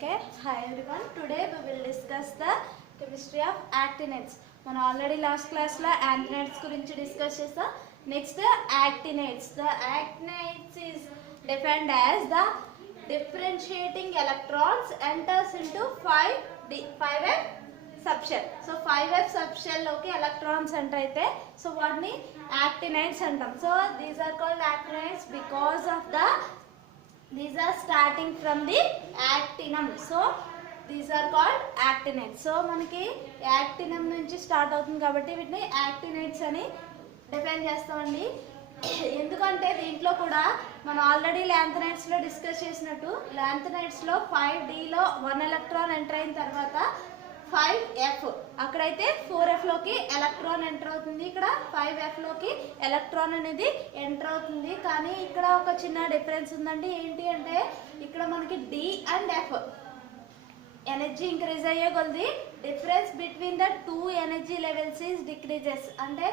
Okay, hi everyone. Today we will discuss the chemistry of actinides. మనం already last క్లాస్లో యాంథనైడ్స్ గురించి discuss చేస్తాం. Next యాక్టినైడ్స్. The actinides is defined as the differentiating electrons enters into 5f subshell. So 5f subshell లోకి electrons enter అయితే so వాటిని actinides అంటాం. So these are called actinides because of the these are starting from the actinum. So these are called actinides. So మనకి యాక్టినం నుంచి start అవుతుంది కాబట్టి వీటిని యాక్టినైడ్స్ అని డిఫైన్ చేస్తామండి. ఎందుకంటే దీంట్లో కూడా మనం ఆల్రెడీ ల్యాంథనైడ్స్లో డిస్కస్ చేసినట్టు ల్యాంథనైడ్స్లో 5Dలో 1 ఎలక్ట్రాన్ ఎంటర్ అయిన తర్వాత 5F అక్కడైతే 4Fలోకి ఎలక్ట్రాన్ ఎంటర్ అవుతుంది, ఇక్కడ 5Fలోకి ఎలక్ట్రాన్ అనేది ఎంటర్ అవుతుంది. కానీ ఇక్కడ ఒక చిన్న డిఫరెన్స్ ఉందండి. ఏంటి అంటే ఇక్కడ మనకి D and F energy increase అయ్యే కొద్ది difference between the 2 energy levels is decreases. అంటే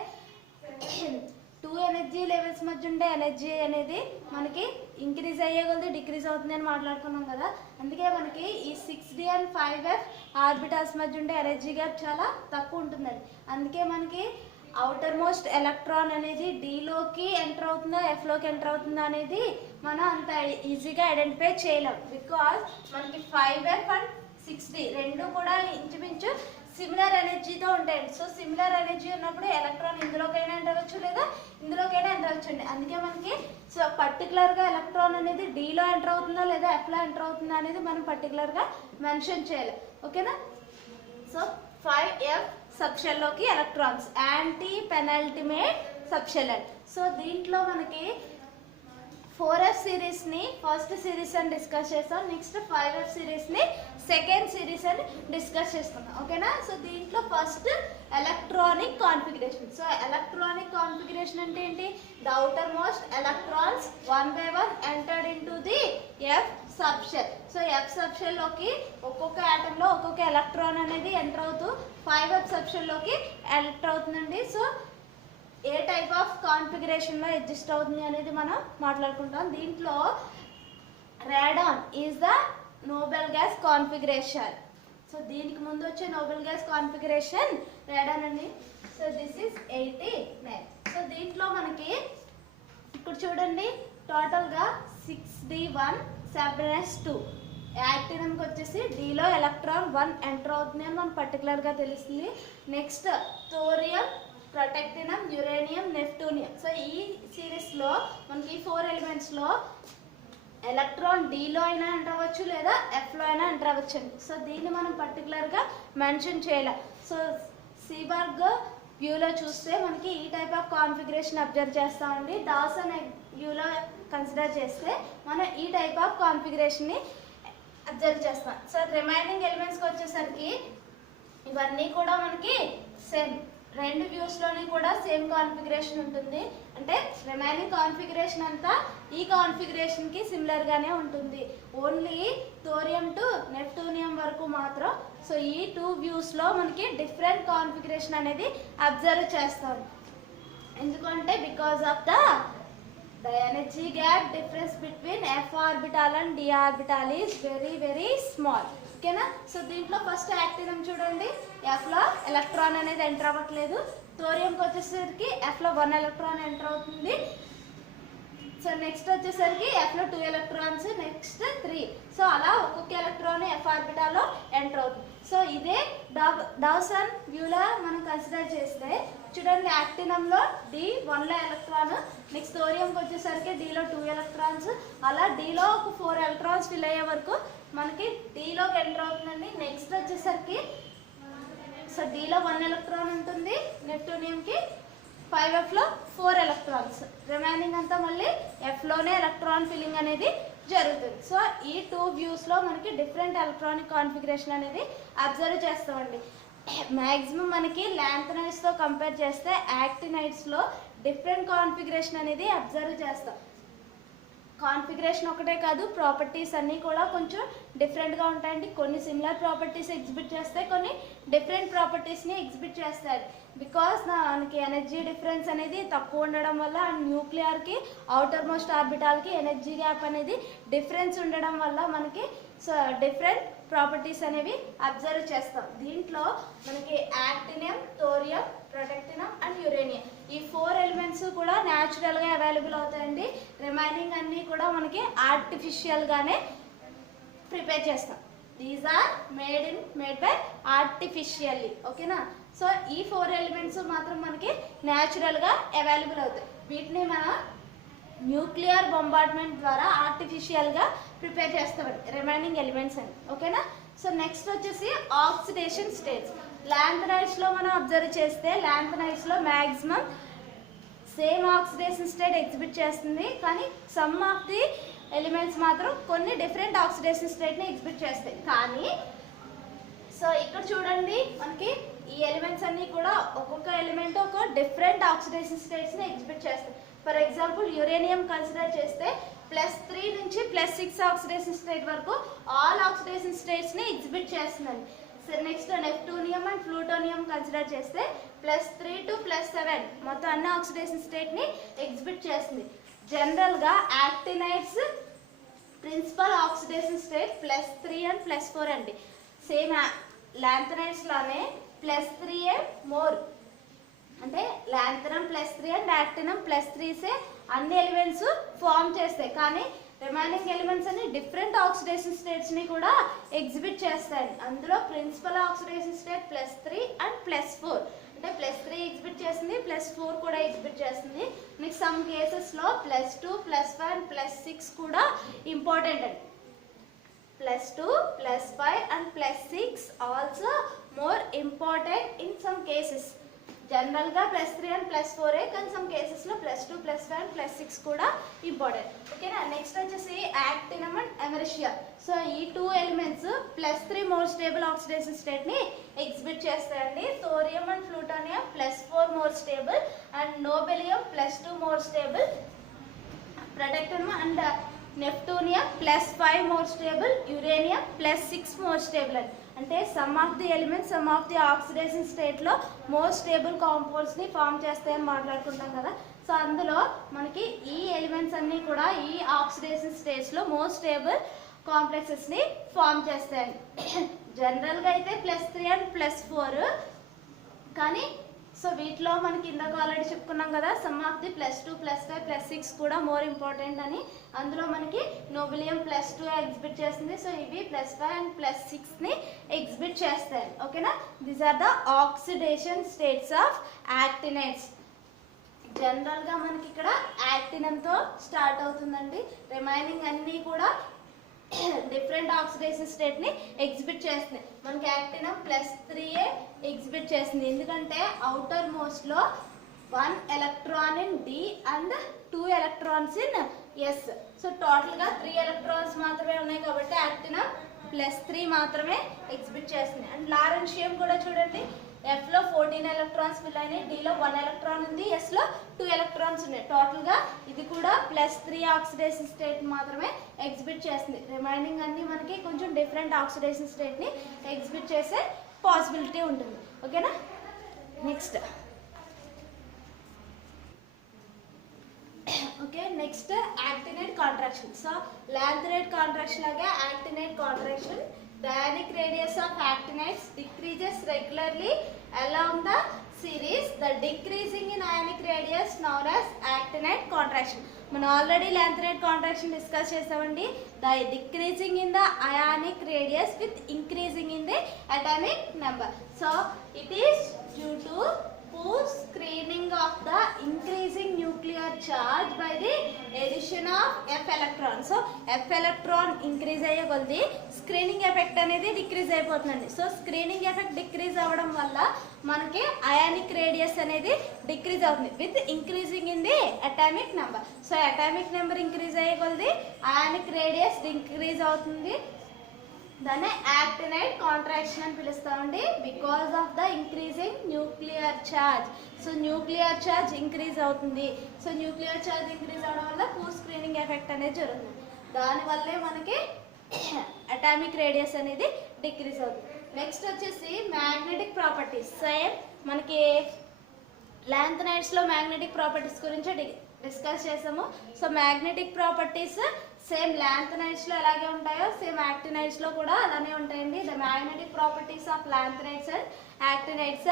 2 ఎనర్జీ లెవెల్స్ మధ్య ఉండే ఎనర్జీ అనేది మనకి ఇంక్రీజ్ అయ్యే కొద్ది డిక్రీజ్ అవుతుంది అని మాట్లాడుకున్నాం కదా. అందుకే మనకి ఈ 6D అండ్ 5F ఆర్బిటాల్స్ మధ్య ఉండే ఎనర్జీ గ్యాప్ చాలా తక్కువ ఉంటుందండి. అందుకే మనకి అవుటర్ మోస్ట్ ఎలక్ట్రాన్ అనేది Dలోకి ఎంటర్ అవుతుందా Fలోకి ఎంటర్ అవుతుందా అనేది మనం అంత ఈజీగా ఐడెంటిఫై చేయలేం. బికాజ్ మనకి 5F అండ్ 6D రెండు కూడా ఇంచుమించు సిమిలర్ ఎనర్జీతో ఉంటాయండి. సో సిమిలర్ ఎనర్జీ ఉన్నప్పుడు ఎలక్ట్రాన్ ఇందులోకైనా ఎంటర్ అవ్వచ్చు లేదా ఇందులోకైనా ఎంటర్ అవ్వచ్చు అండి. అందుకే మనకి సో పర్టికులర్గా ఎలక్ట్రాన్ అనేది Dలో ఎంటర్ అవుతుందా లేదా Fలో ఎంటర్ అవుతుందా అనేది మనం పర్టికులర్గా మెన్షన్ చేయాలి. ఓకేనా. సో 5F సబ్షెల్లోకి ఎలక్ట్రాన్స్ యాంటీ పెనల్టిమేట్ సబ్షెల్ అండి. సో దీంట్లో మనకి 4F సిరీస్ని ఫస్ట్ సిరీస్ అని డిస్కస్ చేస్తాం. నెక్స్ట్ 5F సిరీస్ని సెకండ్ సిరీస్ అని డిస్కస్ చేస్తున్నాం. ఓకేనా. సో దీంట్లో first electronic configuration. So electronic configuration అంటే ఏంటి? The outermost electrons 1 by 1 entered into the F subshell. So F సబ్షెల్లోకి ఒక్కొక్క ఆటంలో ఒక్కొక్క ఎలక్ట్రాన్ అనేది ఎంటర్ అవుతూ 5F సబ్షెల్లోకి ఎంటర్ అవుతుందండి. సో ఏ టైప్ ఆఫ్ కాన్ఫిగరేషన్లో అడ్జస్ట్ అవుతుంది అనేది మనం మాట్లాడుకుంటాం. దీంట్లో Radeon is the Nobel gas configuration. So దీనికి ముందు వచ్చే నోబెల్ గ్యాస్ కాన్ఫిగరేషన్ రాడాన్ అండి. So this is 89. సో దీంట్లో మనకి ఇప్పుడు చూడండి టోటల్గా 6D1 7S2 యాక్టినంకి వచ్చేసి Dలో ఎలక్ట్రాన్ 1 ఎంటర్ అవుతుంది అని మనకు పర్టికులర్గా తెలుస్తుంది. Next thorium protactinium uranium neptunium. So ఈ సిరీస్లో మనకి 4 ఎలిమెంట్స్లో ఎలక్ట్రాన్ Dలో అయినా ఎంటర్ అవ్వచ్చు లేదా Fలో అయినా ఎంటర్ అవ్వచ్చు అండి. సో దీన్ని మనం పర్టికులర్గా మెన్షన్ చేయాలి. సో సీబర్గ్ వ్యూలో చూస్తే మనకి ఈ టైప్ ఆఫ్ కాన్ఫిగరేషన్ అబ్జర్వ్ చేస్తామండి. డాసన్ వ్యూలో కన్సిడర్ చేస్తే మనం ఈ టైప్ ఆఫ్ కాన్ఫిగరేషన్ని అబ్జర్వ్ చేస్తాం. సో రిమైనింగ్ ఎలిమెంట్స్కి వచ్చేసరికి ఇవన్నీ కూడా మనకి సేమ్ రెండు వ్యూస్లోని కూడా సేమ్ కాన్ఫిగరేషన్ ఉంటుంది. అంటే రిమైనింగ్ కాన్ఫిగరేషన్ అంతా ఈ కాన్ఫిగరేషన్కి సిమిలర్గానే ఉంటుంది. ఓన్లీ థోరియం టు నెప్టూనియం వరకు మాత్రం సో ఈ 2 వ్యూస్లో మనకి డిఫరెంట్ కాన్ఫిగరేషన్ అనేది అబ్జర్వ్ చేస్తాం. ఎందుకంటే because of the energy gap difference between F orbital and D orbital is very very small. ఓకేనా. సో దీంట్లో ఫస్ట్ యాక్టినం చూడండి, Fలో ఎలక్ట్రాన్ అనేది ఎంటర్ అవ్వట్లేదు. థోరియంకి వచ్చేసరికి Fలో 1 ఎలక్ట్రాన్ ఎంటర్ అవుతుంది. సో నెక్స్ట్ వచ్చేసరికి Fలో 2 ఎలక్ట్రాన్స్, నెక్స్ట్ 3. సో అలా ఒక్కొక్క ఎలక్ట్రాన్ F ఆర్బిటాల్లో ఎంటర్ అవుతుంది. సో ఇదే డాసన్ వ్యూలో మనం కన్సిడర్ చేస్తే చూడండి యాక్టినంలో D 1లో ఎలక్ట్రాన్, నెక్స్ట్ థోరియంకి వచ్చేసరికి Dలో 2 ఎలక్ట్రాన్స్, అలా Dలో ఒక 4 ఎలక్ట్రాన్స్ ఫిల్ అయ్యే వరకు మనకి Dలోకి ఎంటర్ అవుతుందండి. నెక్స్ట్ వచ్చేసరికి సో Dలో 1 ఎలక్ట్రాన్ ఉంటుంది, నెప్టూనియంకి 5Fలో 4 ఎలక్ట్రాన్స్, రిమైనింగ్ అంతా మళ్ళీ Fలోనే ఎలక్ట్రాన్ ఫిల్లింగ్ అనేది జరుగుతుంది. సో ఈ 2 వ్యూస్లో మనకి డిఫరెంట్ ఎలక్ట్రానిక్ కాన్ఫిగరేషన్ అనేది అబ్జర్వ్ చేస్తామండి. మ్యాక్సిమం మనకి ల్యాంథనైడ్స్తో కంపేర్ చేస్తే యాక్టినైడ్స్లో డిఫరెంట్ కాన్ఫిగరేషన్ అనేది అబ్జర్వ్ చేస్తాం. కాన్ఫిగరేషన్ ఒకటే కాదు, ప్రాపర్టీస్ అన్నీ కూడా కొంచెం డిఫరెంట్గా ఉంటాయండి. కొన్ని సిమిలర్ ప్రాపర్టీస్ ఎగ్జిబిట్ చేస్తాయి, కొన్ని డిఫరెంట్ ప్రాపర్టీస్ని ఎగ్జిబిట్ చేస్తాయి. బికాస్ మనకి ఎనర్జీ డిఫరెన్స్ అనేది తక్కువ ఉండడం వల్ల అండ్ న్యూక్లియర్కి అవుటర్ మోస్ట్ ఆర్బిటాల్కి ఎనర్జీ గ్యాప్ అనేది డిఫరెన్స్ ఉండడం వల్ల మనకి డిఫరెంట్ ప్రాపర్టీస్ అనేవి అబ్జర్వ్ చేస్తాం. దీంట్లో మనకి యాక్టినియం, థోరియం, ప్రొటెక్టినం అండ్ యురేనియం ఈ 4 ఎలిమెంట్స్ కూడా న్యాచురల్గా అవైలబుల్ అవుతాయండి. రిమైనింగ్ అన్నీ కూడా మనకి ఆర్టిఫిషియల్గానే ప్రిపేర్ చేస్తాం. These are made by artificially. ఓకేనా? సో ఈ 4 ఎలిమెంట్స్ మాత్రం మనకి న్యాచురల్గా అవైలబుల్ అవుతాయి. వీటిని మనం న్యూక్లియర్ బొంబార్డ్మెంట్ ద్వారా ఆర్టిఫిషియల్గా ప్రిపేర్ చేస్తామండి రిమైనింగ్ ఎలిమెంట్స్ అని. ఓకేనా? సో నెక్స్ట్ వచ్చేసి ఆక్సిడేషన్ స్టేట్స్. ల్యాంథనైడ్స్లో మనం అబ్జర్వ్ చేస్తే ల్యాంథనైడ్స్లో maximum same oxidation state exhibit చేస్తుంది, కానీ సమ్ ఆఫ్ ది ఎలిమెంట్స్ మాత్రం కొన్ని డిఫరెంట్ ఆక్సిడేషన్ స్టేట్ని ఎగ్జిబిట్ చేస్తాయి. కానీ సో ఇక్కడ చూడండి, మనకి ఈ ఎలిమెంట్స్ అన్నీ కూడా ఒక్కొక్క ఎలిమెంట్ ఒక డిఫరెంట్ ఆక్సిడేషన్ స్టేట్స్ని ఎగ్జిబిట్ చేస్తాయి. ఫర్ ఎగ్జాంపుల్ యురేనియం కన్సిడర్ చేస్తే +3 నుంచి +6 ఆక్సిడేషన్ స్టేట్ వరకు ఆల్ ఆక్సిడేషన్ స్టేట్స్ని ఎగ్జిబిట్ చేస్తుందండి. So next neptunium and plutonium consider చేస్తే +3 to +7 మొత్తం అన్ని ఆక్సిడేషన్ స్టేట్ని ఎగ్జిబిట్ చేస్తుంది. జనరల్గా యాక్టినైడ్స్ ప్రిన్సిపల్ ఆక్సిడేషన్ స్టేట్ +3 and +4 అండి. సేమ్ ల్యాంథనైడ్స్లోనే +3 మోర్, అంటే ల్యాంథనం +3 అండ్ యాక్టినం +3 అన్ని ఎలిమెంట్స్ ఫామ్ చేస్తాయి. కానీ రిమైనింగ్ ఎలిమెంట్స్ అన్ని డిఫరెంట్ ఆక్సిడేషన్ స్టేట్స్ని కూడా ఎగ్జిబిట్ చేస్తాయి. అందులో ప్రిన్సిపల్ ఆక్సిడేషన్ స్టేట్ +3 and +4, అంటే +3 ఎగ్జిబిట్ చేస్తుంది, +4 కూడా ఎగ్జిబిట్ చేస్తుంది. నెక్స్ట్ సమ్ కేసెస్లో +2, +5 and +6 కూడా ఇంపార్టెంట్ అండి. +2, +5 and +6 also more important in some cases. జనరల్గా +3 and +4 కానీ సమ్ కేసెస్లో +2, +5 and +6 కూడా ఇంపార్టెంట్. ఓకేనా? నెక్స్ట్ వచ్చేసి యాక్టినం అండ్ ఎమరిషియా. సో ఈ 2 ఎలిమెంట్స్ +3 మోర్ స్టేబుల్ ఆక్సిడేషన్ స్టేట్ని ఎగ్జిబిట్ చేస్తాయండి. Thorium and plutonium +4 more stable and nobelium +2 more stable, protactinium and neptunium +5 more stable, uranium +6 more stable అండి. అంటే some of the elements some of the oxidation స్టేట్లో more stable కాంపౌండ్స్ని form చేస్తాయని మాట్లాడుకుంటాం కదా. So అందులో మనకి ఈ ఎలిమెంట్స్ అన్నీ కూడా ఈ ఆక్సిడేషన్ స్టేట్స్లో మోర్ స్టేబుల్ కాంప్లెక్సెస్ని ఫామ్ చేస్తాయండి. జనరల్గా అయితే +3 and +4, కానీ సో వీటిలో మనకి ఇందాక ఆల్రెడీ చెప్పుకున్నాం కదా, సమ్ ఆఫ్ ది +2, +5, +6 కూడా మోర్ ఇంపార్టెంట్ అని. అందులో మనకి నోబెలియం +2 ఎగ్జిబిట్ చేస్తుంది. సో ఇవి +5 and +6ని ఎగ్జిబిట్ చేస్తాయి. ఓకేనా? These are the oxidation states of actinides. జనరల్గా మనకి ఇక్కడ యాక్టినంతో స్టార్ట్ అవుతుందండి. రిమైనింగ్ అన్నీ కూడా డిఫరెంట్ ఆక్సిడేషన్ స్టేట్ని ఎగ్జిబిట్ చేస్తుంది. మనకి యాక్టినం +3 ఎగ్జిబిట్ చేస్తుంది, ఎందుకంటే అవుటర్ మోస్ట్లో 1 electron in D and 2 electrons in S. So టోటల్గా 3 electrons మాత్రమే ఉన్నాయి కాబట్టి యాక్టినం +3 మాత్రమే ఎగ్జిబిట్ చేస్తుంది. అండ్ లారెన్షియం కూడా చూడండి, Fలో 14 electrons ఫిల్ అయినాయి, Dలో 1 electron ఉంది, Sలో 2 electrons ఉన్నాయి. టోటల్గా ఇది కూడా +3 ఆక్సిడేషన్ స్టేట్ మాత్రమే ఎగ్జిబిట్ చేస్తుంది. రిమైనింగ్ అన్నీ మనకి కొంచెం డిఫరెంట్ ఆక్సిడేషన్ స్టేట్ని ఎగ్జిబిట్ చేసే పాసిబిలిటీ ఉంటుంది. ఓకేనా? Next okay, next actinide contraction. So lanthanide contraction లాగా actinide contraction. The ionic radius of actinides decreases regularly along the series. The decreasing in ionic radius known as actinide contraction. మనం already ల్యాంథనైడ్ contraction discuss చేసామండి. The decreasing in the ionic radius with increasing in the atomic number. So it is due to poor screening of the increasing nuclear charge by the addition of F electron. So F electron increase అయ్యే కొద్ది screening effect అనేది decrease అయిపోతుందండి. So screening effect decrease అవ్వడం వల్ల మనకి ionic radius అనేది decrease అవుతుంది with increasing in the atomic number. So atomic number increase అయ్యే కొద్ది అయానిక్ రేడియస్ డిక్రీజ్ అవుతుంది. దాన్ని యాక్టినైట్ కాంట్రాక్షన్ అని పిలుస్తామండి. Because of the increasing nuclear charge. So nuclear charge increase అవుతుంది. సో న్యూక్లియర్ ఛార్జ్ ఇంక్రీజ్ అవడం వల్ల కూ స్క్రీనింగ్ ఎఫెక్ట్ అనేది జరుగుతుంది. దానివల్లే మనకి అటామిక్ రేడియస్ అనేది డిక్రీజ్ అవుతుంది. నెక్స్ట్ వచ్చేసి మ్యాగ్నెటిక్ ప్రాపర్టీస్. సేమ్ మనకి లాంథనైడ్స్లో మ్యాగ్నెటిక్ ప్రాపర్టీస్ గురించి డిస్కస్ చేసాము. సో మ్యాగ్నెటిక్ ప్రాపర్టీస్ సేమ్ లాంథనైడ్స్లో ఎలాగే ఉంటాయో సేమ్ యాక్టినైడ్స్లో కూడా అలానే ఉంటాయండి. The magnetic properties of lanthanides and actinides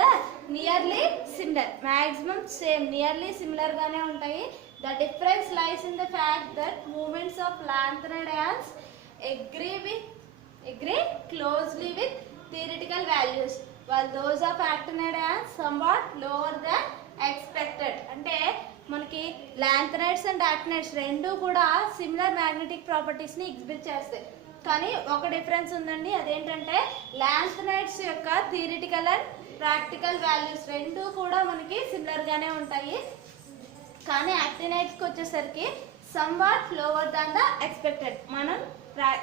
nearly similar. Maximum same nearly సిమిలర్గానే ఉంటాయి. The difference lies in the fact that moments of lanthanide ions agree closely with theoretical values while those of actinide ions somewhat lower than expected. అంటే మనకి lanthanides and యాక్టినైడ్స్ రెండు కూడా similar magnetic ప్రాపర్టీస్ని exhibit చేస్తాయి. కానీ ఒక difference ఉందండి. అదేంటంటే lanthanides యొక్క థియరిటికల్ అండ్ ప్రాక్టికల్ వాల్యూస్ రెండు కూడా మనకి సిమిలర్గానే ఉంటాయి. కానీ యాక్టినైడ్స్కి వచ్చేసరికి somewhat lower than the expected. మనం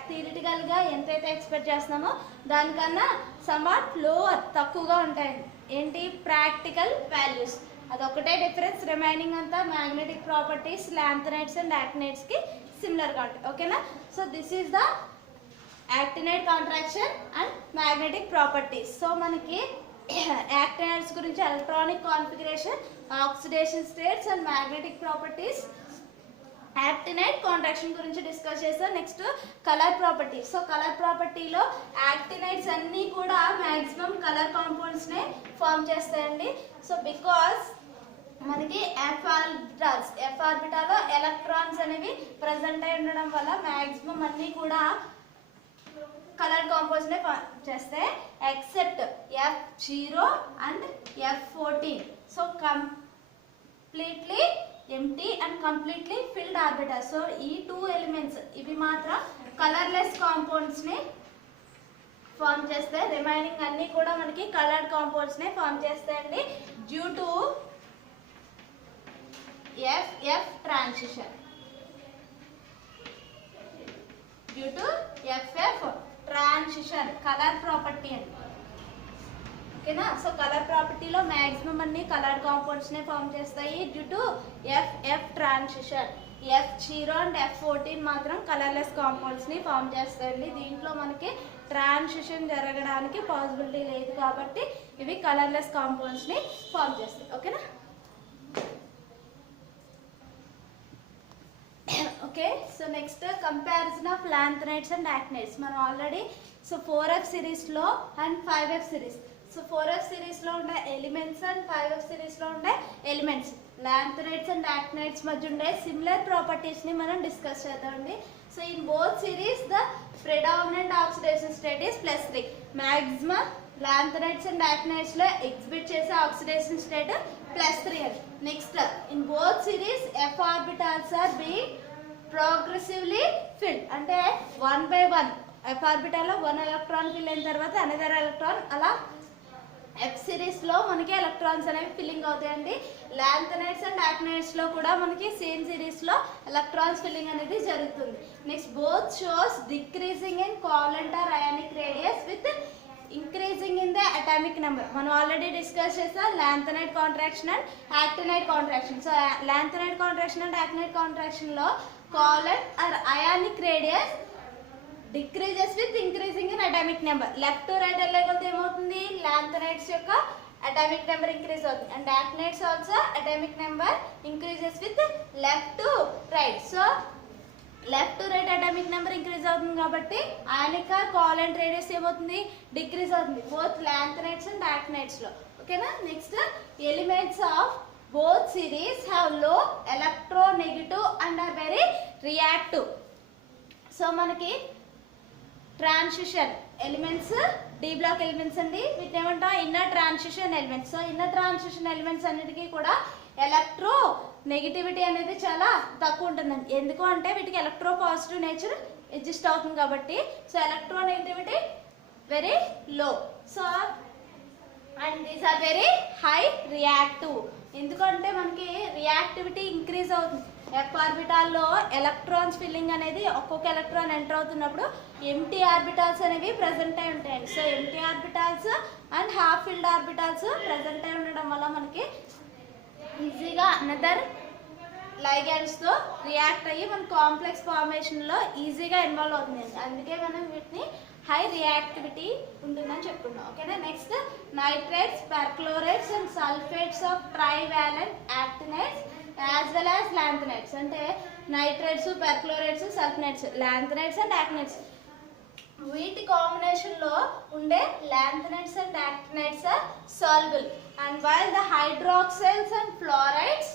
థియరిటికల్గా ఎంతైతే ఎక్స్పెక్ట్ చేస్తున్నామో దానికన్నా సమ్వాట్ లోవర్ తక్కువగా ఉంటాయండి. ఏంటి ప్రాక్టికల్ వాల్యూస్. అదొకటే డిఫరెన్స్. రిమైనింగ్ అంతా మ్యాగ్నెటిక్ ప్రాపర్టీస్ లాంథనైడ్స్ అండ్ యాక్టినైడ్స్కి సిమిలర్గా ఉంటాయి. ఓకేనా. So this is the actinide contraction and magnetic properties. So మనకి యాక్టినైడ్స్ గురించి electronic configuration, oxidation states and magnetic properties, actinide contraction గురించి డిస్కస్ చేస్తాం. Next colour property. So colour ప్రాపర్టీలో యాక్టినైడ్స్ అన్నీ కూడా మ్యాక్సిమం కలర్ కాంపౌండ్స్నే ఫామ్ చేస్తాయండి. సో బికాస్ మనకి ఎఫ్ ఆర్బిటాల్లో ఎలక్ట్రాన్స్ అనేవి ప్రజెంట్ అయి ఉండడం వల్ల మ్యాక్సిమం అన్నీ కూడా కలర్ కాంపౌండ్స్నే ఫామ్ చేస్తాయి except F0 and F14. So completely empty and completely filled orbital. So ఈ టూ ఎలిమెంట్స్ ఇవి మాత్రం కలర్లెస్ కాంపౌండ్స్ని ఫామ్ చేస్తాయి. రిమైనింగ్ అన్నీ కూడా మనకి కలర్డ్ కాంపౌండ్స్ని ఫామ్ చేస్తాయండి due to FF transition. Due to FF transition colour property అండి. ఓకేనా. సో కలర్ ప్రాపర్టీలో మ్యాక్సిమం అన్ని కలర్ కాంపౌండ్స్నే ఫామ్ చేస్తాయి due to FF transition. F0 and F14 మాత్రం కలర్లెస్ కాంపౌండ్స్ని ఫామ్ చేస్తాయండి. దీంట్లో మనకి ట్రాన్సిషన్ జరగడానికి పాసిబిలిటీ లేదు కాబట్టి ఇవి కలర్లెస్ కాంపౌండ్స్ని ఫామ్ చేస్తాయి. ఓకేనా. Okay. So next comparison of lanthanides and actinides. మనం ఆల్రెడీ సో 4F సిరీస్లో and 5F series. So 4F సిరీస్లో ఉండే ఎలిమెంట్స్ అండ్ 5F సిరీస్లో ఉండే ఎలిమెంట్స్ లాంథనైడ్స్ అండ్ యాక్టినైడ్స్ మధ్య ఉండే సిమిలర్ ప్రాపర్టీస్ని మనం డిస్కస్ చేద్దామండి. So in both series the predominant oxidation state is +3. Maximum lanthanides and యాక్టినైడ్స్లో ఎగ్జిబిట్ చేసే ఆక్సిడేషన్ స్టేట్ +3 అని. Next in both series F orbitals are being progressively filled. అంటే 1 by 1 F ఆర్బిటాల్లో 1 electron fill అయిన తర్వాత another electron అలా F సిరీస్లో మనకి ఎలక్ట్రాన్స్ అనేవి ఫిల్లింగ్ అవుతాయండి. లాంథనైడ్స్ అండ్ యాక్టినైడ్స్లో కూడా మనకి సేమ్ సిరీస్లో ఎలక్ట్రాన్స్ ఫిల్లింగ్ అనేది జరుగుతుంది. Next both shows decreasing in covalent or ionic radius with increasing in the atomic number. మనం ఆల్రెడీ డిస్కస్ చేసాం lanthanide contraction and actinide contraction. So lanthanide contraction and actinide కాంట్రాక్షన్లో covalent or ionic radius decreases with increasing in atomic number. Left to right వెళ్ళకపోతే ఏమవుతుంది lanthanides యొక్క atomic number increase అవుతుంది and actinides also atomic number increases with left to right. So left to right atomic number increase అవుతుంది కాబట్టి ionic or covalent radius ఏమవుతుంది decrease అవుతుంది both lanthanides and యాక్టినైడ్స్లో. ఓకేనా. Next elements of both series have low electronegative and are very reactive. So మనకి transition elements D block elements అండి. వీటిని ఏమంటాం inner transition elements. So inner transition elements అన్నిటికీ కూడా ఎలక్ట్రో నెగిటివిటీ అనేది చాలా తక్కువ ఉంటుందండి. ఎందుకు అంటే వీటికి ఎలక్ట్రో పాజిటివ్ నేచర్ ఎగ్జిస్ట్ అవుతుంది కాబట్టి. So electronegativity very low. So and these are very high reactive. ఎందుకంటే మనకి రియాక్టివిటీ ఇంక్రీజ్ అవుతుంది. ఎఫ్ ఆర్బిటాల్లో ఎలక్ట్రాన్స్ ఫిల్లింగ్ అనేది ఒక్కొక్క ఎలక్ట్రాన్ ఎంటర్ అవుతున్నప్పుడు ఎంటీ ఆర్బిటాల్స్ అనేవి ప్రజెంట్ అయి ఉంటాయండి. So empty orbitals and half filled orbitals present అయి ఉండడం వల్ల మనకి ఈజీగా అనదర్ లైగండ్స్తో రియాక్ట్ అయ్యి మన కాంప్లెక్స్ ఫార్మేషన్లో ఈజీగా ఇన్వాల్వ్ అవుతుంది. అందుకే మనం వీటిని హై రియాక్టివిటీ ఉంటుందని చెప్పుకున్నాం. ఓకేనా. Next nitrates, perchlorates and sulphates of trivalent actinides as well as lanthanides. అంటే nitrates, perchlorates, sulphonates, lanthanides and actinides వీటి కాంబినేషన్లో ఉండే lanthanides and actinides are soluble and while the hydroxyls and fluorides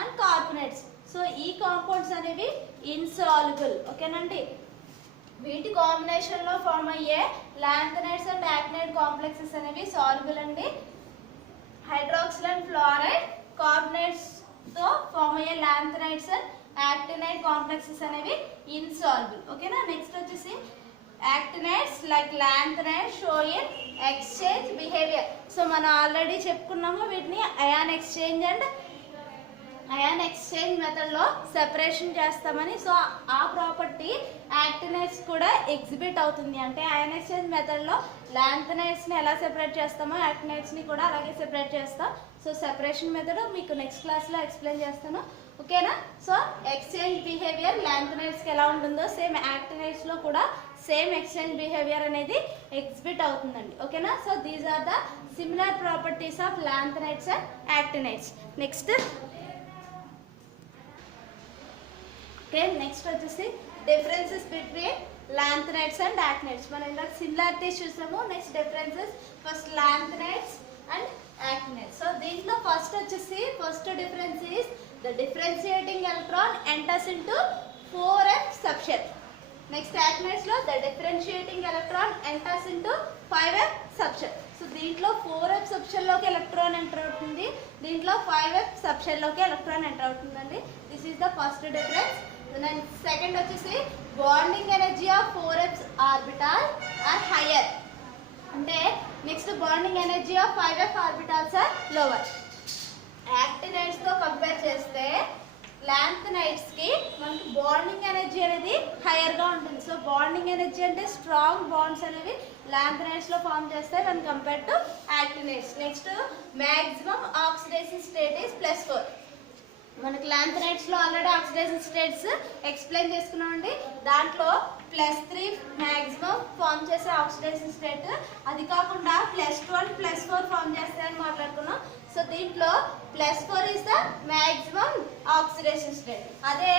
and carbonates. So ఈ compounds అనేవి insoluble. ఓకేనండి. వీటి కాంబినేషన్లో form అయ్యే లాంథనైట్స్ అండ్ యాక్టినైట్ కాంప్లెక్సెస్ అనేవి సాల్యుబుల్ అండి. హైడ్రాక్సిల్ అండ్ ఫ్లోరైడ్ కార్బోనేట్స్తో ఫామ్ అయ్యే లాంథనైట్స్ అండ్ యాక్టినైట్ కాంప్లెక్సెస్ అనేవి ఇన్సాల్యుబుల్. ఓకేనా. నెక్స్ట్ వచ్చేసి actinides like lanthanides show in exchange behaviour. So మనం ఆల్రెడీ చెప్పుకున్నాము వీటిని అయాన్ ఎక్స్చేంజ్ మెథడ్లో సెపరేషన్ చేస్తామని. సో ఆ ప్రాపర్టీ యాక్టినైట్స్ కూడా ఎగ్జిబిట్ అవుతుంది. అంటే అయాన్ ఎక్స్చేంజ్ మెథడ్లో లాంథనైట్స్ని ఎలా సెపరేట్ చేస్తామో యాక్టినైట్స్ని కూడా అలాగే సెపరేట్ చేస్తాం. సో సెపరేషన్ మెథడ్ మీకు నెక్స్ట్ క్లాస్లో ఎక్స్ప్లెయిన్ చేస్తాను. ఓకేనా. సో ఎక్స్చేంజ్ బిహేవియర్ లాంథనైట్స్కి ఎలా ఉంటుందో సేమ్ యాక్టినైట్స్లో కూడా సేమ్ ఎక్స్చేంజ్ బిహేవియర్ అనేది ఎగ్జిబిట్ అవుతుందండి. ఓకేనా. So these are the similar properties of lanthanides and actinides. Next next వచ్చేసి differences between lanthanides and actinides. మనం ఇందాక సిమిలారిటీస్ చూసాము. Next differences first lanthanides and actinides. So దీంట్లో first difference is the differentiating electron enters into 4f subshell. Next actinides లో the differentiating electron enters into 5f subshell. So దీంట్లో 4f subshell లోకి electron enter అవుతుంది, దీంట్లో 5f subshell లోకి electron enter అవుతుందండి. This is the first difference. Second వచ్చేసి bonding energy of 4f orbital are higher. అంటే next bonding energy of 5f orbitals are lower. Actinides తో compare చేస్తే lanthanides కి మనకి బాండింగ్ ఎనర్జీ అనేది హైయర్ గా ఉంటుంది. సో బాండింగ్ ఎనర్జీ అంటే స్ట్రాంగ్ బాండ్స్ అనేవి లాంథనైట్స్ లో ఫామ్ చేస్తాయి when compared to actinides. Next maximum oxidation state is +4. మనకి లాంథనైట్స్ లో ఆల్రెడీ ఆక్సిడేషన్ స్టేట్స్ ఎక్స్ప్లెయిన్ చేసుకున్నామండి. దాంట్లో +3 మాక్సిమం ఫామ్ చేసే ఆక్సిడేషన్ స్టేట్, అది కాకుండా +12 +4 ఫామ్ చేస్తాయని మాట్లాడుకున్నాం. సో దీంట్లో +4 is the maximum oxidation state. అదే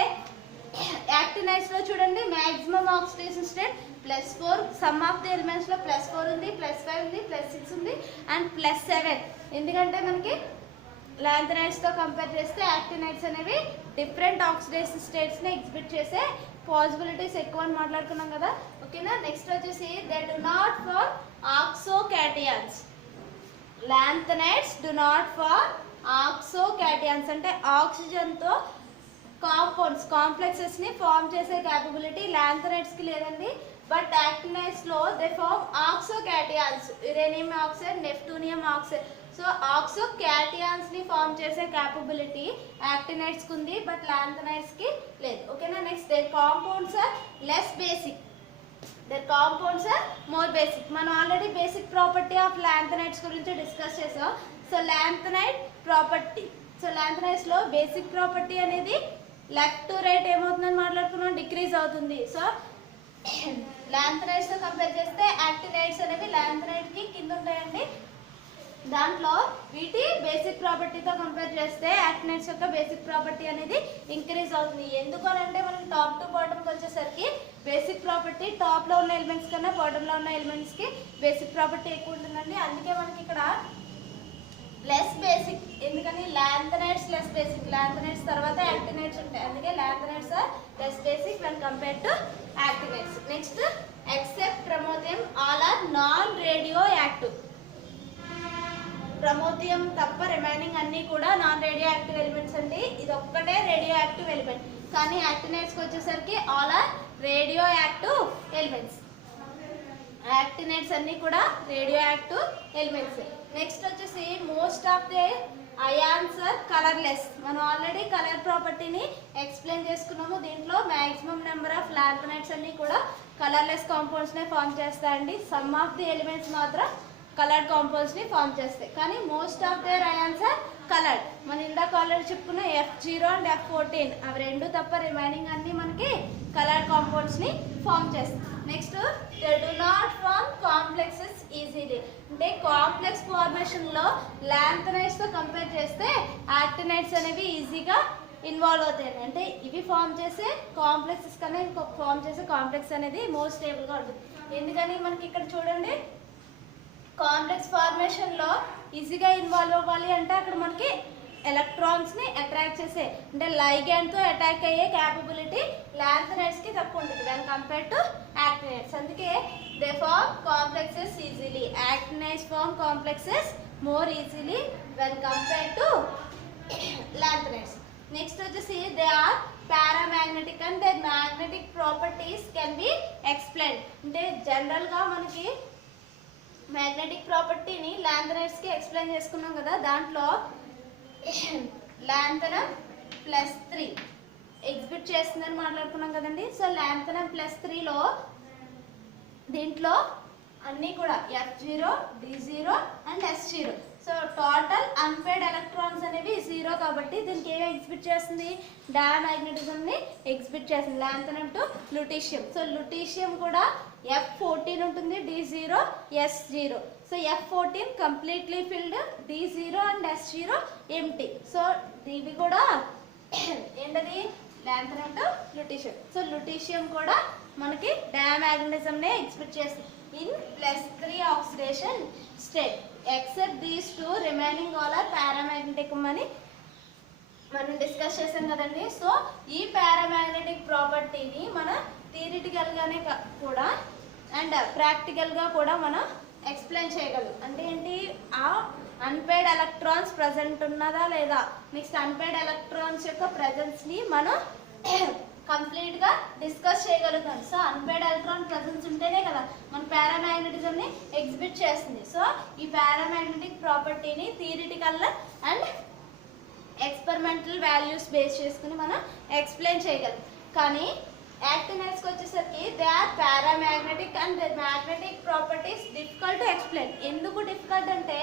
యాక్టినైట్స్ లో చూడండి maximum oxidation state +4, some of the elements లో +4 ఉంది, +5 ఉంది, +6 ఉంది అండ్ +7. ఎందుకంటే మనకి లాంథనైట్స్ తో కంపేర్ చేస్తే యాక్టినైట్స్ అనేవి డిఫరెంట్ ఆక్సిడేషన్ స్టేట్స్ ని ఎగ్జిబిట్ చేసే పాసిబిలిటీస్ ఎక్కువ అని మాట్లాడుకున్నాం కదా. ఓకేనా. నెక్స్ట్ వచ్చేసి they do not form oxocations. Lanthanides do not form oxocations అంటే ఆక్సిజన్ తో కాంప్లెక్సెస్ ని ఫామ్ చేసే క్యాపబిలిటీ లాంథనైట్స్ కి లేదండి. బట్ యాక్టినైట్స్ లో they form oxocations, uranium oxide, neptunium oxide. So oxocations ని ఫామ్ చేసే క్యాపబిలిటీ యాక్టినైట్స్ కి ఉంది, బట్ లాంథనైట్స్ కి లేదు. ఓకేనా. Next their compounds are less basic, their compounds are more basic. మనం already basic property of lanthanides గురించి డిస్కస్ చేసాం. So lanthanide property, so lanthanides లో బేసిక్ ప్రాపర్టీ అనేది లెఫ్ట్ టు రైట్ ఏమవుతుందని మాట్లాడుకున్నాం, డిక్రీజ్ అవుతుంది. సో లాంథనైట్స్ తో కంపేర్ చేస్తే యాక్టినైట్స్ అనేవి లాంథనైట్ కి కింద ఉంటాయండి. దాంట్లో వీటి బేసిక్ ప్రాపర్టీతో కంపేర్ చేస్తే యాక్టినైట్స్ యొక్క బేసిక్ ప్రాపర్టీ అనేది ఇంక్రీజ్ అవుతుంది. ఎందుకనంటే మనం టాప్ టు బాటమ్కి వచ్చేసరికి బేసిక్ ప్రాపర్టీ టాప్లో ఉన్న ఎలిమెంట్స్ కన్నా బాటంలో ఉన్న ఎలిమెంట్స్కి బేసిక్ ప్రాపర్టీ ఎక్కువ ఉంటుందండి. అందుకే మనకి ఇక్కడ లెస్ బేసిక్, ఎందుకని లాంథనైట్స్ లెస్ బేసిక్, లాంథనైట్స్ తర్వాత యాక్టినైట్స్ ఉంటాయి. అందుకే lanthanides are less basic when compared to actinides. Next except promethium all are non radioactive. Promethium తప్ప రిమైనింగ్ అన్ని కూడా నాన్ రేడియో యాక్టివ్ ఎలిమెంట్స్ అండి. ఇది ఒక్కటే రేడియో యాక్టివ్ ఎలిమెంట్. కానీ యాక్టినైట్స్కి వచ్చేసరికి all are radioactive elements. Actinides అన్ని కూడా రేడియో యాక్టివ్ ఎలిమెంట్స్. నెక్స్ట్ వచ్చేసి most of the ions are colourless. మనం ఆల్రెడీ కలర్ ప్రాపర్టీని ఎక్స్ప్లెయిన్ చేసుకున్నాము. దీంట్లో మ్యాక్సిమం నెంబర్ ఆఫ్ లాంథనైడ్స్ అన్ని కూడా కలర్లెస్ కాంపౌండ్స్ నే ఫామ్ చేస్తాయండి. సమ్ ఆఫ్ ది ఎలిమెంట్స్ మాత్రం కలర్డ్ కాంపౌండ్స్ ని ఫామ్ చేస్తాయి. కానీ most of their ions are coloured. మన ఇందాక ఆల్రెడీ చెప్పుకున్న F0 అండ్ F14 అవి రెండు తప్ప రిమైనింగ్ అన్ని మనకి కలర్డ్ కాంపౌండ్స్ ని ఫామ్ చేస్తాయి. Next they do not form complexes easily. అంటే కాంప్లెక్స్ ఫార్మేషన్ లో లాంథనైడ్స్ తో కంపేర్ చేస్తే యాక్టినైడ్స్ అనేవి ఈజీగా ఇన్వాల్వ్ అవుతాయి. అంటే ఇవి ఫామ్ చేసే కాంప్లెక్సెస్ కన్నా ఇంకొక ఫామ్ చేసే కాంప్లెక్స్ అనేది మోస్ట్ స్టేబుల్ గా ఉంటుంది. ఎందుకని మనకి ఇక్కడ చూడండి, కాంప్లెక్స్ ఫార్మేషన్ లో ఈజీగా ఇన్వాల్వ్ అవ్వాలి అంటే అక్కడ మనకి ఎలక్ట్రాన్స్ ని అట్రాక్ట్ చేసే అంటే లైగండ్ తో అటాక్ అయ్యే క్యాపబిలిటీ లాంథనైడ్స్ కి తక్కువ ఉంటుంది వెన్ కంపేర్ టు యాక్టినైడ్స్. అందుకే they form complexes easily. Actinides form complexes more easily when compare to lanthanides. Next వచ్చేసి they are paramagnetic and their magnetic properties can be explain. అంటే general గా మనకి magnetic ప్రాపర్టీని lanthanides కి explain చేసుకున్నాం కదా. దాంట్లో లాంథనం +3 ఎగ్జిబిట్ చేస్తుందని మాట్లాడుకున్నాం కదండి. సో లాంథనం +3లో దీంట్లో అన్నీ కూడా F0, D0 and S0. So total unpaired electrons అనేవి 0 కాబట్టి దీనికి ఏమి ఎగ్జిబిట్ చేస్తుంది, డయామాగ్నెటిజం ని ఎగ్జిబిట్ చేస్తుంది. లాంథనం టు లుటీషియం. సో లుటీషియం కూడా F14 ఉంటుంది, D0, S0. So F14 completely field, D0 and S0 empty. So ఇవి కూడా ఏంటది, లాంథనం టు లుటీషియం. సో లుటీషియం కూడా మనకి డయామాగ్నెటిజం నే ఎగ్జిబిట్ చేస్తుంది in +3 oxidation state. Except these two remaining all are paramagnetic అని మనం డిస్కస్ చేసాం కదండి. సో ఈ పారామాగ్నెటిక్ ప్రాపర్టీని మన థియరిటికల్ గానే కూడా అండ్ ప్రాక్టికల్ గా కూడా మనం ఎక్స్ప్లెయిన్ చేయగలం. అంటే ఏంటి, ఆ అన్పేర్డ్ ఎలక్ట్రాన్స్ ప్రజెంట్ ఉన్నదా లేదా, నెక్స్ట్ అన్పేర్డ్ ఎలక్ట్రాన్స్ యొక్క ప్రెజెన్స్ ని మనం కంప్లీట్ గా డిస్కస్ చేయగలుగుతాం. సో అన్పేర్డ్ ఎలక్ట్రాన్ ప్రెజెన్స్ ఉంటేనే కదా మన పారామాగ్నెటిజం ని ఎగ్జిబిట్ చేస్తుంది. సో ఈ పారామాగ్నెటిక్ ప్రాపర్టీని theoretical and experimental values base చేసుకుని మనం ఎక్స్ప్లెయిన్ చేయగలం. కానీ యాక్టినైడ్స్ కి వచ్చేసరికి they are paramagnetic and the magnetic properties difficult to explain. ఎందుకు డిఫికల్ట్ అంటే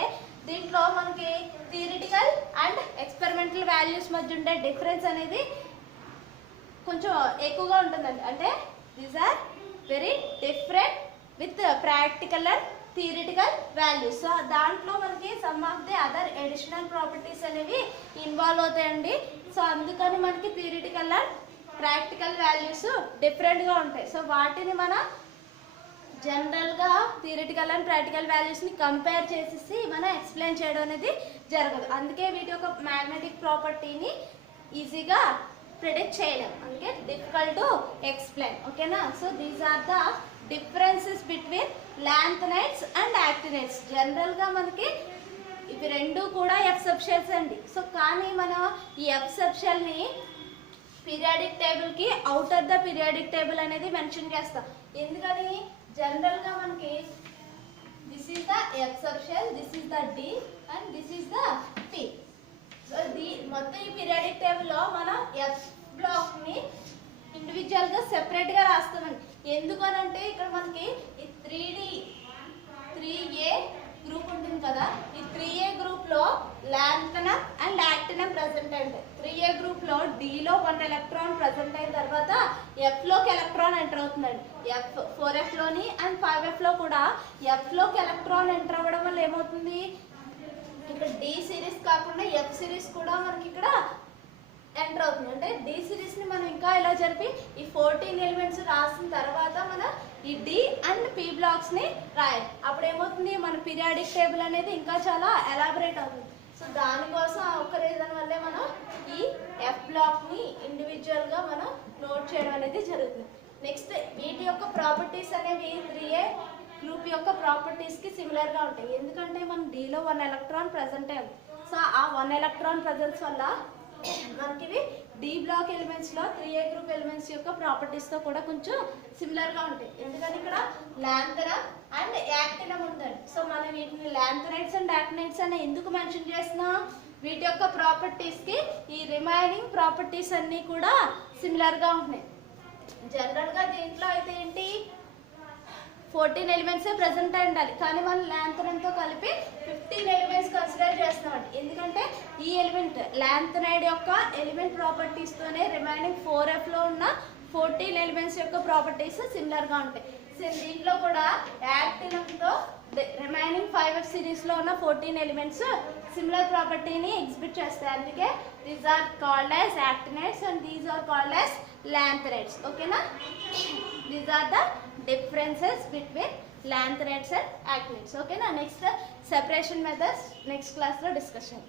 దీంట్లో మనకి థియరిటికల్ అండ్ ఎక్స్పెరిమెంటల్ వాల్యూస్ మధ్య ఉండే డిఫరెన్స్ అనేది కొంచెం ఎక్కువగా ఉంటుందండి. అంటే these are very different with practical and theoretical values. So దాంట్లో మనకి some of the other additional properties అనేవి ఇన్వాల్వ్ అవుతాయండి. సో అందుకని మనకి థియరిటికల్ అండ్ ప్రాక్టికల్ వాల్యూస్ డిఫరెంట్గా ఉంటాయి. సో వాటిని మన జనరల్గా థియరిటికల్ అండ్ ప్రాక్టికల్ వాల్యూస్ని కంపేర్ చేసేసి మనం ఎక్స్ప్లెయిన్ చేయడం అనేది జరగదు. అందుకే వీటి యొక్క మ్యాగ్నెటిక్ ప్రాపర్టీని ఈజీగా ప్రిడిక్ట్ చేయలేం, అందుకే డిఫికల్ట్ టు ఎక్స్ప్లెయిన్. ఓకేనా. So these are the differences between lanthanides and actinides. జనరల్గా మనకి ఇవి రెండు కూడా ఎఫ్ సబ్షెల్స్ అండి. సో కానీ మనం ఈ ఎఫ్ సబ్షెల్ని పీరియాడిక్ టేబుల్కి out of the periodic table అనేది మెన్షన్ చేస్తాం. ఎందుకని, జనరల్గా మనకి this is the F subshell, this is the D and this is the T. So మొత్తం ఈ పీరియాడిక్ టేబుల్లో మనం ఎఫ్ బ్లాక్ ని ఇండివిజువల్ గా సెపరేట్ గా రాస్తామండి. ఎందుకనంటే ఇక్కడ మనకి ఈ 3A గ్రూప్ ఉంటుంది కదా, ఈ 3A గ్రూప్ లో లాంథనం అండ్ యాక్టినం ప్రెసెంట్ అయింది. 3A గ్రూప్ లో D లో 1 ఎలక్ట్రాన్ ప్రెసెంట్ అయిన తర్వాత F లోకి ఎలక్ట్రాన్ ఎంటర్ అవుతుందండి. 4F లోని అండ్ 5F లో కూడా F లోకి ఎలక్ట్రాన్ ఎంటర్ అవ్వడం వల్ల ఏమవుతుంది, ఇక్కడ డి సిరీస్ కాకుండా ఎఫ్ సిరీస్ కూడా మనకి ఇక్కడ ఎంటర్ అవుతుంది. అంటే డి సిరీస్ ని మనం ఇంకా ఇలా జరిపి ఈ 14 ఎలిమెంట్స్ రాసిన తర్వాత మనం ఈ డి అండ్ పి బ్లాక్స్ ని రాయాలి. అప్పుడు ఏమవుతుంది, మన పీరియాడిక్ టేబుల్ అనేది ఇంకా చాలా ఎలాబరేట్ అవుతుంది. సో దానికోసం ఒక రీజన్ వల్లే మనం ఈ ఎఫ్ బ్లాక్ ని ఇండివిజువల్ గా మనం నోట్ చేయడం అనేది జరుగుతుంది. నెక్స్ట్ వీటి యొక్క ప్రాపర్టీస్ అనేవి 3A గ్రూప్ యొక్క ప్రాపర్టీస్ కి సిమిలర్ గా ఉంటాయి. ఎందుకంటే మనం డీలో 1 ఎలక్ట్రాన్ ప్రెసెంట్ అయ్యింది. సో ఆ 1 ఎలక్ట్రాన్ ప్రెసెన్స్ వల్ల మనకి ఇవి డి బ్లాక్ ఎలిమెంట్స్ లో 3A గ్రూప్ ఎలిమెంట్స్ యొక్క ప్రాపర్టీస్ తో కూడా కొంచెం సిమిలర్ గా ఉంటాయి. ఎందుకంటే ఇక్కడ లాంథనం అండ్ యాక్టినం ఉందండి. సో మనం వీటిని లాంథనైడ్స్ అండ్ యాక్టినైడ్స్ అని ఎందుకు మెన్షన్ చేస్తున్నాం, వీటి యొక్క ప్రాపర్టీస్కి ఈ రిమైనింగ్ ప్రాపర్టీస్ అన్నీ కూడా సిమిలర్గా ఉన్నాయి. జనరల్గా దీంట్లో అయితే ఏంటి 14 ఎలిమెంట్సే ప్రజెంట్ అయి ఉండాలి, కానీ మనం ల్యాంథనైడ్తో కలిపి 15 ఎలిమెంట్స్ కన్సిడర్ చేస్తున్నామండి. ఎందుకంటే ఈ ఎలిమెంట్ ల్యాంథనైడ్ యొక్క ఎలిమెంట్ ప్రాపర్టీస్తోనే రిమైనింగ్ 4Fలో ఉన్న 14 ఎలిమెంట్స్ యొక్క ప్రాపర్టీస్ సిమిలర్గా ఉంటాయి. దీంట్లో కూడా యాక్టినంతో రిమైనింగ్ 5F సిరీస్లో ఉన్న 14 ఎలిమెంట్స్ సిమిలర్ ప్రాపర్టీని ఎగ్జిబిట్ చేస్తాయి. అందుకే these are called as actinides and these are called as lanthanides. ఓకేనా? These are the differences between lanthanides and actinides. ఓకేనా? నెక్స్ట్ సెపరేషన్ మెథడ్స్ నెక్స్ట్ క్లాస్లో డిస్కషన్.